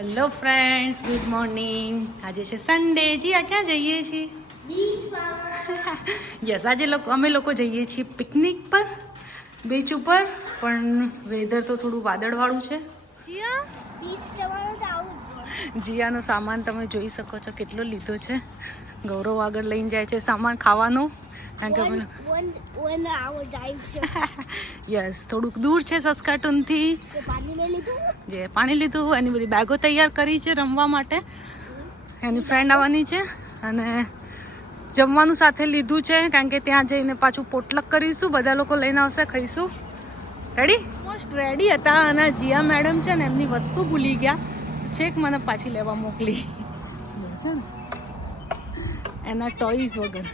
Hello friends, good morning. આજે છે Sunday. જી ક્યાં જઈએ છીએ? યસ, આજે અમે લોકો જઈએ છીએ પિકનિક પર, બીચ ઉપર. પણ વેધર તો થોડું વાદળવાળું છે. જીયાનો સામાન તમે જોઈ શકો છો કેટલો લીધો છે. ગૌરવ આગળ લઈને જાય છે સામાન ખાવાનું. યસ, થોડુંક દૂર છે સસ્કાટુનથી. જે પાણી લીધું, એની બધી બેગો તૈયાર કરી છે રમવા માટે. એની ફ્રેન્ડ આવવાની છે અને જમવાનું સાથે લીધું છે, કારણ કે ત્યાં જઈને પાછું પોટલક કરીશું. બધા લોકો લઈને આવશે, ખાઈશું. રેડી? મોસ્ટ રેડી હતા અને જીયા મેડમ છે ને એમની વસ્તુ ભૂલી ગયા, તો છેક મને પાછી લેવા મોકલી છે ને એના ટોયઝ વગર.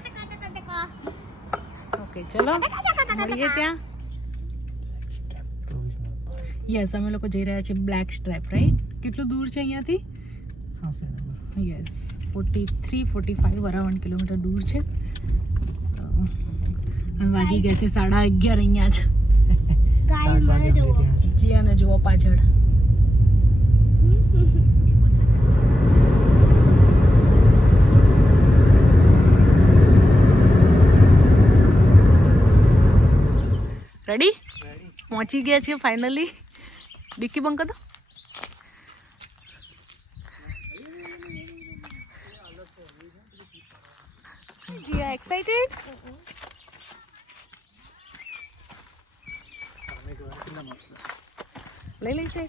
ઓકે, ચલો મળીએ ત્યાં. યસ, અમે લોકો જઈ રહ્યા છીએ બ્લેક સ્ટ્રેપ. રાઈટ? કેટલું દૂર છે અહીંયાથી? યસ, 43-45 અરાઉન્ડ કિલોમીટર દૂર છે. વાગી ગયા છે 11:30 અહીંયા જ. જીયાને જુઓ પાછળ. રેડી? પહોંચી ગયા છીએ ફાઇનલી. ડિક્કી બંધ કર દો. જીયા એક્સાઇટેડ? લઈ લઈ છે.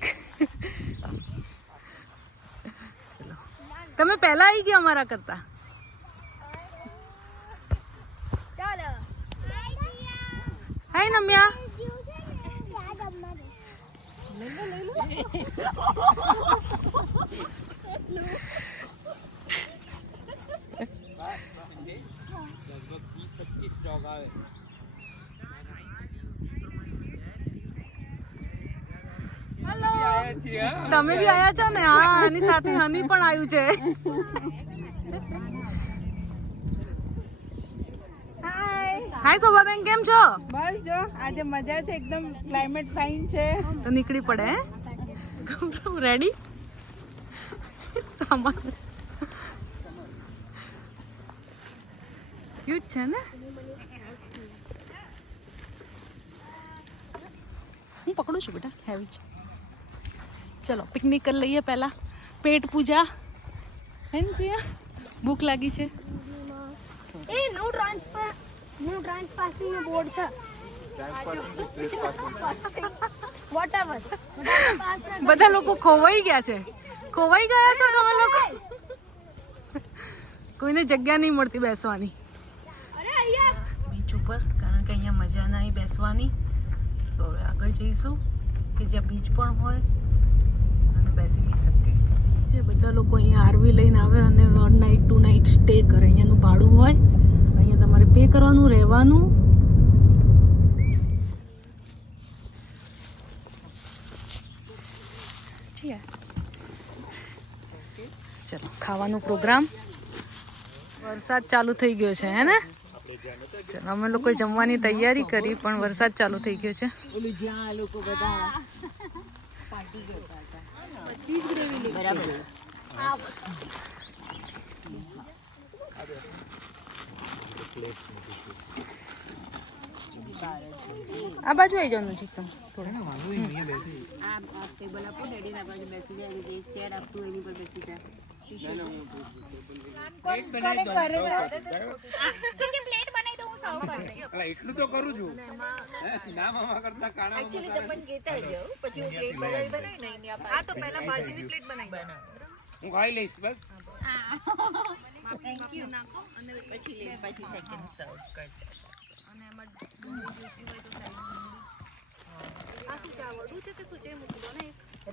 તમે પહેલા આવી ગયા અમારા કરતા. હાય નમ્યા. તમે બી આયા છો ને? હા, એની સાથે હની પણ આવ્યું છે. હાય શોભાબેન, કેમ છો? બસ જો આજે મજા છે, એકદમ ક્લાઇમેટ ફાઇન છે. તો નીકળી પડે. રેડી? સામાન ક્યુટ છે ને? હું પકડું છું બેટા, હેવી છે. ચલો પિકનિક કરી લઈએ. પહેલા પેટ પૂજા હે ને જીયા? ભૂખ લાગી છે. એ નો ટ્રાન્સપાસિંગ બોર્ડ છે. વોટએવર. બધા લોકો ખોવાઈ ગયા છે. ખોવાઈ ગયા છો તમે લોકો? કોઈને જગ્યા નહીં મળતી બેસવાની બીચ ઉપર, કારણ કે અહીંયા મજા નહીં બેસવાની. તો હવે આગળ જઈશું કે જ્યાં બીચ પણ હોય અને બેસી બી શકે. જે બધા લોકો અહીંયા આરવી લઈને આવે અને 1 નાઇટ 2 નાઇટ સ્ટે કરે. અહીંયાનું ભાડું હોય, અહીંયા તમારે પે કરવાનું, રહેવાનું. ચલો ખાવાનો પ્રોગ્રામ. વરસાદ ચાલુ થઈ ગયો છે હે ને? ચલો અમે લોકો જમવાની તૈયારી કરી, પણ વરસાદ ચાલુ થઈ ગયો છે. આ બાજુ આવી જવાનું છે તમે થોડું. એટલું તો કરું છું. ના મામા કરતા કાણા હું ખાઈ લઈશ બસ.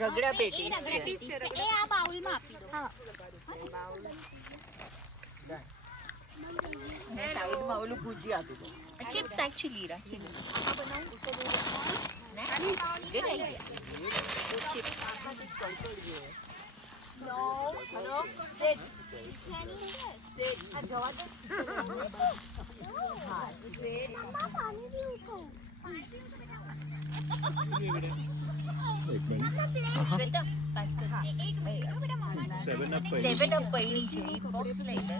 રગડા પેટી એ આ બાઉલમાં આપી દો. સાઈડમાં ઓલું ભુજી આપી દો. ચિપ્સ એકચ્યુઅલી રાખી પાણી 7 અપ પડી છે બોક્સ લઈ લે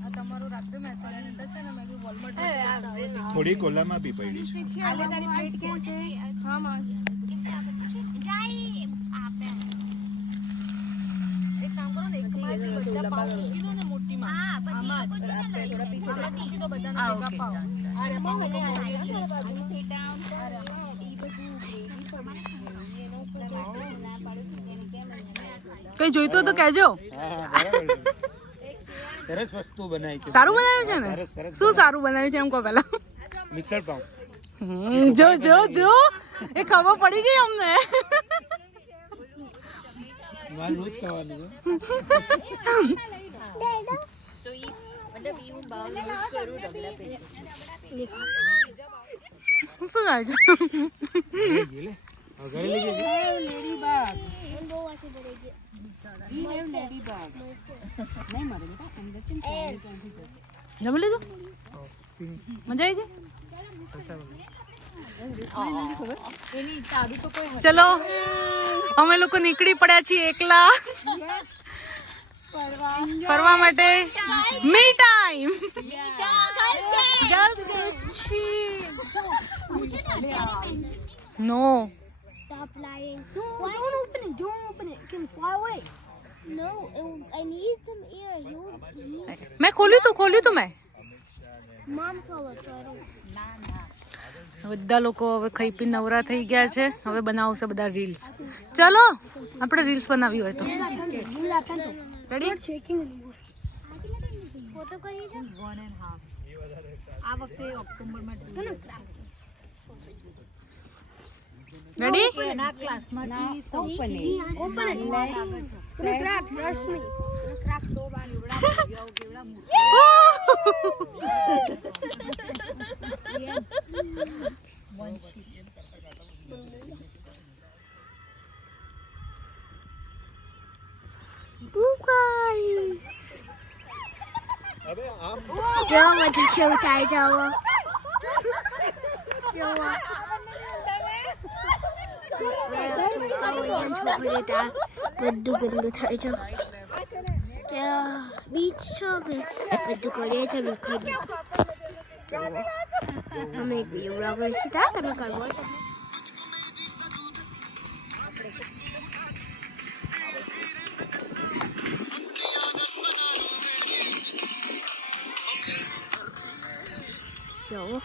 આ તમારો રાત્રે મહેસાણા અંદર છે ને મેં કીધું વોલમાર્ટ થોડી કોલામાં બી પડી છે આજે તારી પ્લેટ ક્યાં છે? હા માં જાય આપે એક કામ કરો ને એકમાં જ બધા પાવ મૂકી દો ને મોટી માં હા પછી લોકો છે ને લઈ થોડા પીછે મૂકી દો બધાને ભેગા પાવ અરે માં મને આવ્યો છે કઈ જોઈતું તો કહેજો સરસ વસ્તુ બનાવી છે સારું બનાવ્યું છે ને શું સારું બનાવ્યું છે એમ કહો પેલા મિસળ પાવ જો જો જો એ ખબર પડી ગઈ અમને માલ રોજ ખાવાનું શું થાય છે જમી લીધું મજા આવી ચલો અમે લોકો નીકળી પડ્યા છીએ એકલા ફરવા માટે મી ટાઈમ નો Stop lying. Why? Don't open it. Don't open it. It can fly away. No, I need some air. You. મેં ખોલ્યું તું મેં Mom called us. So I don't. બધા લોકો હવે ખાઈ પી નવરા થઈ ગયા છે હવે બનાવશે બધા રીલ્સ ચલો આપણે રીલ્સ બનાવી હોય તો રેડી Shaking anymore. Photo કરીએ છે? 1.5 આ વખતે ઓક્ટોબરમાં રેડી એના ક્લાસમાંથી open it. Gonna crack. Trust me. Gonna crack so bad. જો મજા કેવું થાય જાવ બધું ગંદુ થાય છે ત્યાં બીચ છો બધું કરીએ છે ખાલી અમે એક વિડીયો બ્લોગ શીખા તમે કરવો જો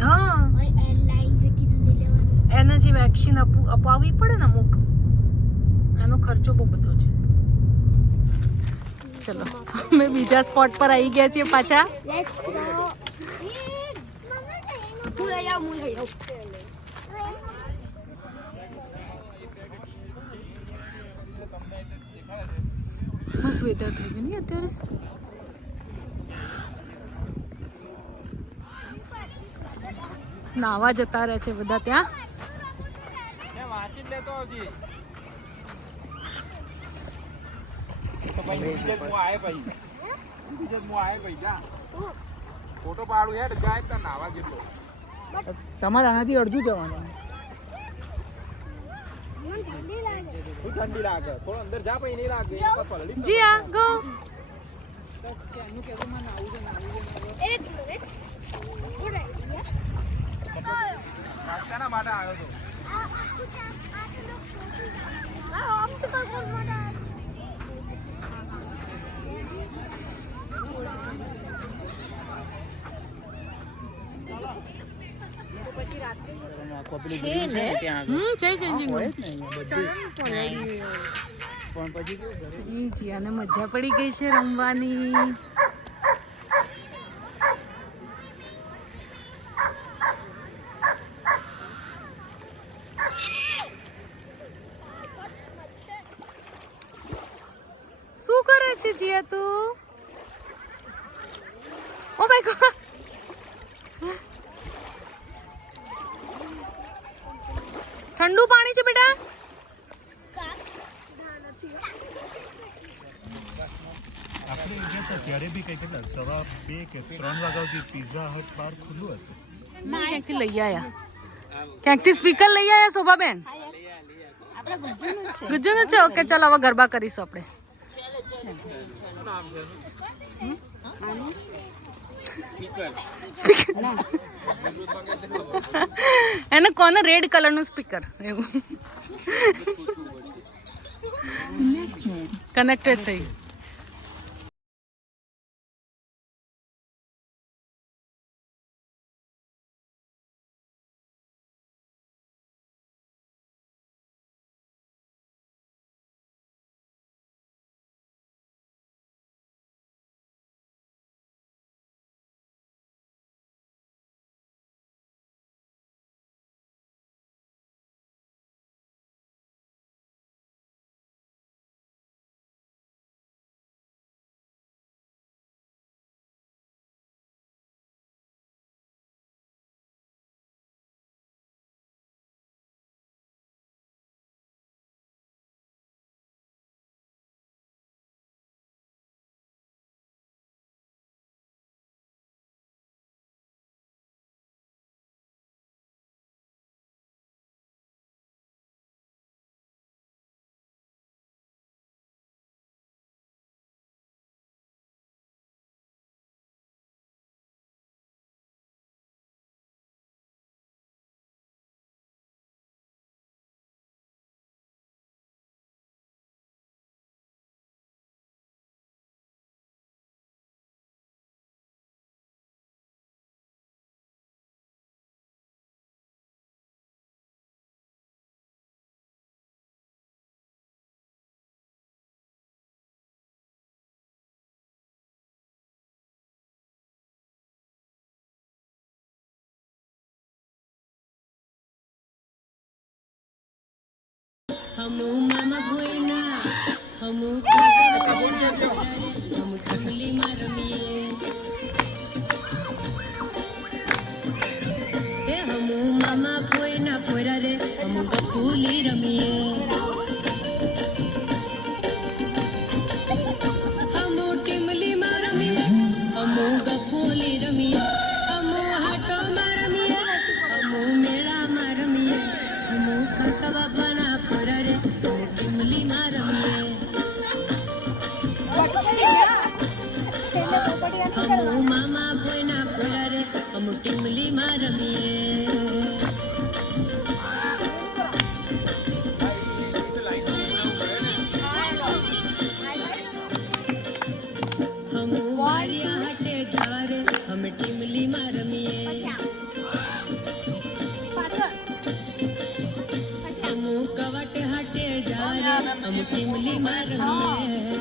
હા એને જે વેક્સિન અપાવવી પડે ને અમુક એનો ખર્ચો બહુ બધો છે ચલો અમે બીજા સ્પોટ પર આવી ગયા છીએ પાછા મસ્ત વેધર થઈ ગયું ને અત્યારે નાવા જતા રહે છે બધા ત્યાં વાંચી જ લેતો આવજી તો ભાઈ બીજે હું આયે ભાઈ જા ફોટો પાડું હેડ જાય તો નાવા જેટલો તમારે આનાથી અડધું જવાનું ઠંડી લાગે થોડો અંદર જા પછી નહીં લાગે પલડી જી આ ગો એક મિનિટ ગુડ આઈડિયા શાના માટે આવ્યો તો obstacle course માટે છે ચેન્જિંગ રૂમ જી અને મજા પડી ગઈ છે રમવાની. શું કરે છે જીયા તું? ઓ માય ગોડ, ઠંડુ પાણી છે બેટા. આપણે ગયા હતા ત્યારે બી કંઈ કેટલા 2:30 કે 3 વાગ્યા સુધી પિઝા હટ બાર ખુલ્લું હતું. ક્યાંકથી લઈ આયા, ક્યાંકથી સ્પીકર લઈ આયા શોભાબેન? ગુજ્જુનું છે. ઓકે ચાલો હવે ગરબા કરીશું આપણે. એને કોને રેડ કલર નું સ્પીકર એવું કનેક્ટેડ થઈ. हमू मामा भोयना हमू हम खगली मारमिए ए हमू मामा भोयना पोरा रे हम गफूली रमिए हमू टिमली मारमिए हमू गफूली रमिए हमू हाटो मारमिए हमू मेला मारमिए हमू खतवा बना पोरा रे हम टिमली मारमिए हमू मामा भोयना पोरा रे हम टिमली मारमिए हम वारिया हटे जारे हम टिमली मारमिए हम कवट हटे जारे हम टिमली मारमिए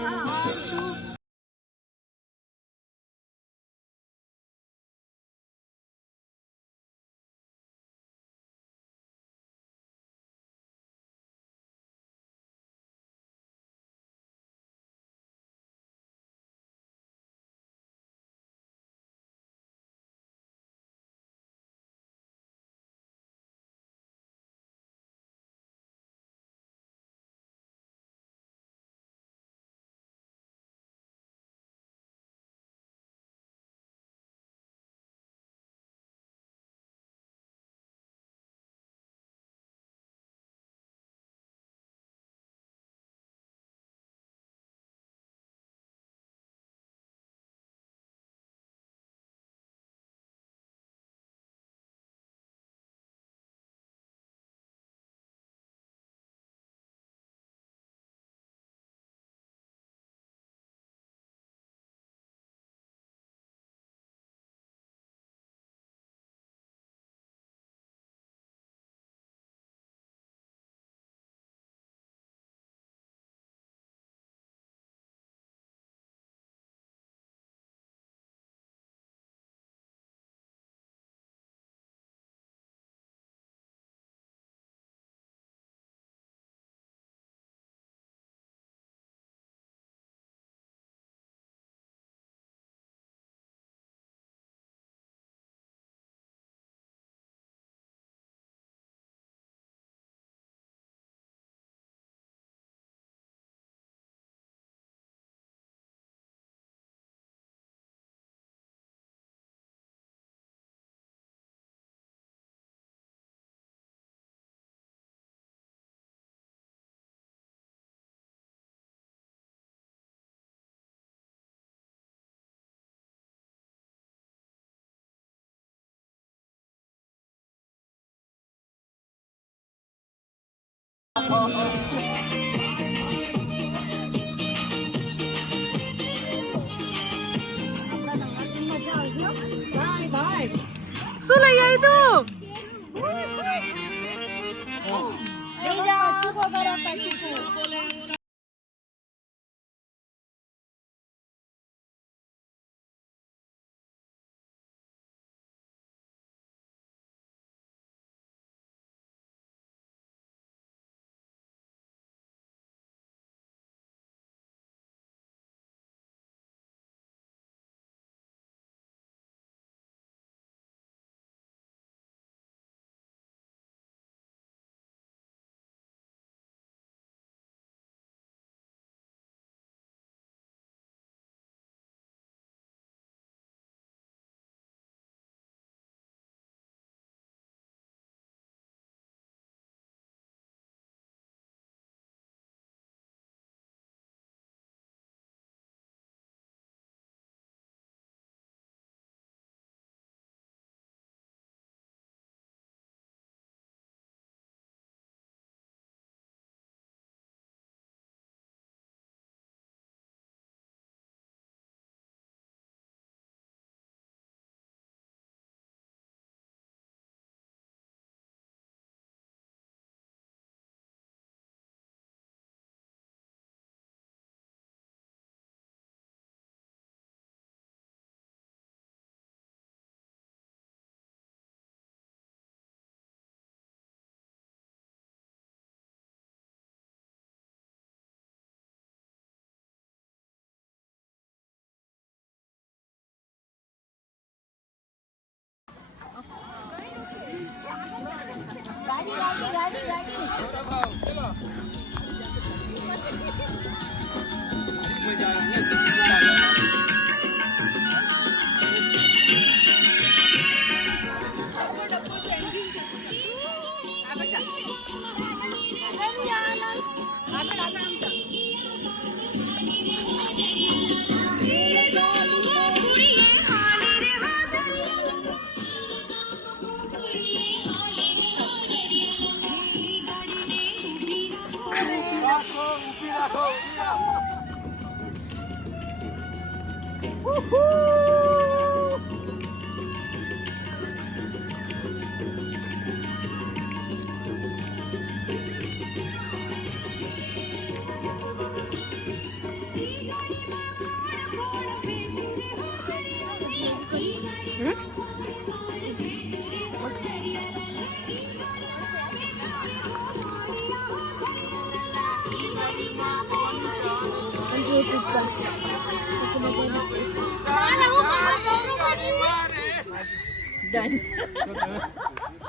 શું લઈ આવી તું?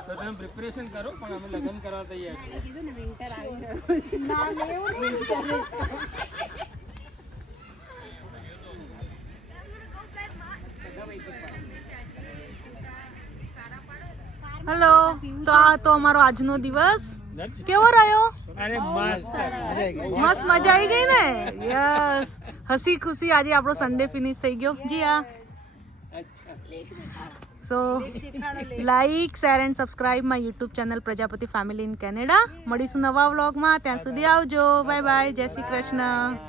તો તમે પ્રિપરેશન કરો પણ અમે લગ્ન કરવા તૈયાર હેલો, તો આ તો અમારો આજનો દિવસ કેવો રહ્યો? અરે મસ્ત મસ્ત મજા આવી ગઈ ને? યસ, હસી ખુશી આજે આપણો સન્ડે ફિનિશ થઈ ગયો. જી હા. સો like, share and subscribe my YouTube channel Prajapati family in Canada. મળીશું નવા વ્લોગમાં. ત્યાં સુધી આવજો. Bye bye. જય શ્રી કૃષ્ણ.